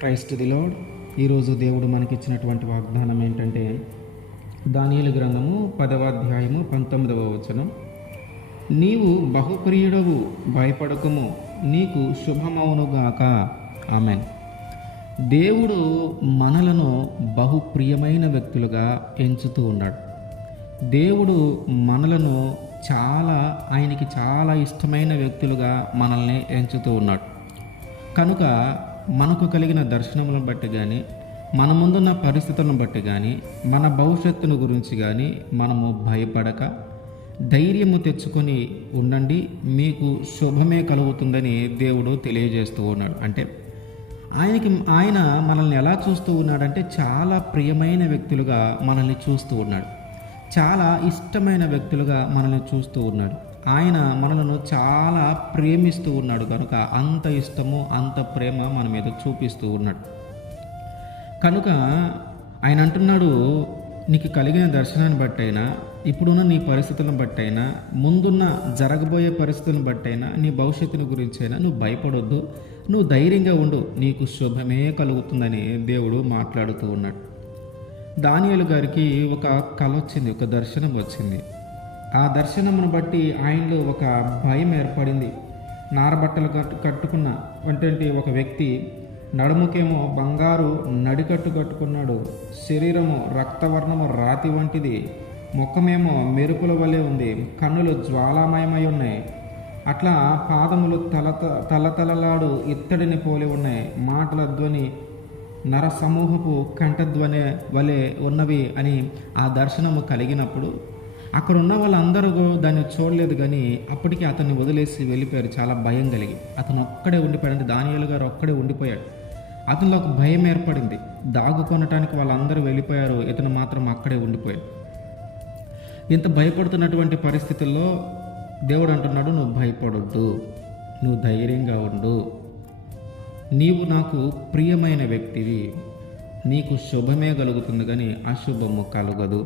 Christ the lord. ఈరోజు దేవుడు మనకిచ్చినటువంటి వాగ్దానం ఏంటంటే దానియేలు గ్రంథము 10వ అధ్యాయము 19వ వచనం. నీవు బహుప్రియుడవు, భయపడకము, నీకు శుభమవునుగాక. ఆమెన్. దేవుడు మనలను బహుప్రియమైన వ్యక్తులుగా ఎంచుతూ ఉన్నాడు. దేవుడు మనలను ఆయనకి చాలా ఇష్టమైన వ్యక్తులుగా మనల్ని ఎంచుతూ ఉన్నాడు. కనుక మనకు కలిగిన దర్శనములను బట్టి కానీ, మన ముందున్న పరిస్థితులను బట్టి కానీ, మన భవిష్యత్తును గురించి కానీ మనము భయపడక ధైర్యము తెచ్చుకొని ఉండండి, మీకు శుభమే కలుగుతుందని దేవుడు తెలియజేస్తూ ఉన్నాడు. అంటే ఆయన మనల్ని ఎలా చూస్తూ ఉన్నాడంటే చాలా ప్రియమైన వ్యక్తులుగా మనల్ని చూస్తూ ఉన్నాడు. చాలా ఇష్టమైన వ్యక్తులుగా మనల్ని చూస్తూ ఉన్నాడు. ఆయన మనలను చాలా ప్రేమిస్తూ ఉన్నాడు. కనుక అంత ఇష్టము, అంత ప్రేమ మన మీద చూపిస్తూ ఉన్నాడు. కనుక ఆయన అంటున్నాడు, నీకు కలిగిన దర్శనాన్ని బట్టైనా, ఇప్పుడున్న నీ పరిస్థితులను బట్టైనా, ముందున్న జరగబోయే పరిస్థితులను బట్టైనా, నీ భవిష్యత్తుని గురించి అయినా నువ్వు భయపడొద్దు, నువ్వు ధైర్యంగా ఉండు, నీకు శుభమే కలుగుతుందని దేవుడు మాట్లాడుతూ ఉన్నాడు. దానియేలు గారికి ఒక కల వచ్చింది, ఒక దర్శనం వచ్చింది. ఆ దర్శనమును బట్టి ఆయనలో ఒక భయం ఏర్పడింది. నారబట్టలు కట్టుకున్న వంటి ఒక వ్యక్తి, నడుముకేమో బంగారు నడికట్టు కట్టుకున్నాడు. శరీరము రక్తవర్ణము రాతి వంటిది, ముఖమేమో మెరుపుల వలె ఉంది, కన్నులు జ్వాలామయమై ఉన్నాయి. అట్లా పాదములు తలతలలాడు ఇత్తడిని పోలి ఉన్నాయి. మాటల ధ్వని నర సమూహపు కంఠధ్వని వలె ఉన్నవి అని ఆ దర్శనము కలిగినప్పుడు అక్కడ ఉన్న వాళ్ళందరూ దాన్ని చూడలేదు. కానీ అప్పటికి అతన్ని వదిలేసి వెళ్ళిపోయారు. చాలా భయం కలిగి అతను ఒక్కడే ఉండిపోయాడు. అంటే దానియేలు గారు ఒక్కడే ఉండిపోయాడు. అతనిలో ఒక భయం ఏర్పడింది. దాగుకొనటానికి వాళ్ళందరూ వెళ్ళిపోయారు, ఇతను మాత్రం అక్కడే ఉండిపోయాడు. ఇంత భయపడుతున్నటువంటి పరిస్థితుల్లో దేవుడు అంటున్నాడు, నువ్వు భయపడొద్దు, నువ్వు ధైర్యంగా ఉండు, నీవు నాకు ప్రియమైన వ్యక్తివి, నీకు శుభమే కలుగుతుంది కానీ అశుభము కలగదు,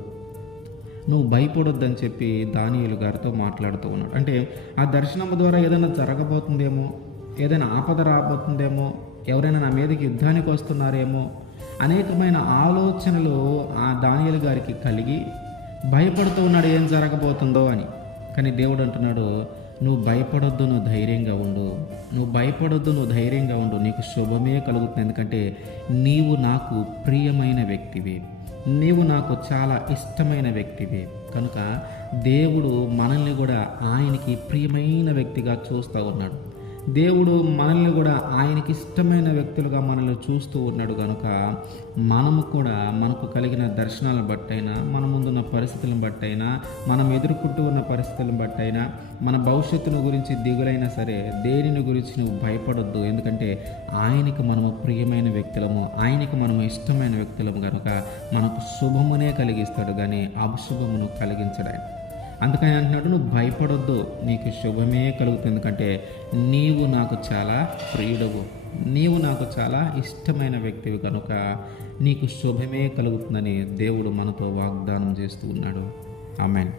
నువ్వు భయపడొద్దని చెప్పి దానియేలు గారితో మాట్లాడుతూ ఉన్నాడు. అంటే ఆ దర్శనము ద్వారా ఏదైనా జరగబోతుందేమో, ఏదైనా ఆపద రాబోతుందేమో, ఎవరైనా నా మీదకి యుద్ధానికి వస్తున్నారేమో అనేకమైన ఆలోచనలు ఆ దానియేలు గారికి కలిగి భయపడుతూ ఉన్నాడు, ఏం జరగబోతుందో అని. కానీ దేవుడు అంటున్నాడు, నువ్వు భయపడొద్దు, నువ్వు ధైర్యంగా ఉండు, నువ్వు భయపడొద్దు, నువ్వు ధైర్యంగా ఉండు, నీకు శుభమే కలుగుతుంది. ఎందుకంటే నీవు నాకు ప్రియమైన వ్యక్తివి, నీవు నాకు చాలా ఇష్టమైన వ్యక్తివి. కనుక దేవుడు మనల్ని కూడా ఆయనకి ప్రియమైన వ్యక్తిగా చూస్తూ ఉన్నాడు. దేవుడు మనల్ని కూడా ఆయనకి ఇష్టమైన వ్యక్తులుగా మనల్ని చూస్తూ ఉన్నాడు. కనుక మనము కూడా మనకు కలిగిన దర్శనాలను బట్టైనా, మన ముందున్న పరిస్థితులను బట్టైనా, మనం ఎదుర్కొంటూ ఉన్న పరిస్థితులను బట్టైనా, మన భవిష్యత్తును గురించి దిగులైనా సరే దేనిని గురించి నువ్వు భయపడొద్దు. ఎందుకంటే ఆయనకి మనము ప్రియమైన వ్యక్తులము, ఆయనకి మనము ఇష్టమైన వ్యక్తులము. కనుక మనకు శుభమునే కలిగిస్తాడు కానీ అశుభమును కలిగించడు. అందుకని అంటున్నాడు, నువ్వు భయపడొద్దు, నీకు శుభమే కలుగుతుంది. ఎందుకంటే నీవు నాకు చాలా ప్రియుడవు, నీవు నాకు చాలా ఇష్టమైన వ్యక్తివి. కనుక నీకు శుభమే కలుగుతుందని దేవుడు మనతో వాగ్దానం చేస్తూ ఉన్నాడు. ఆమేన్.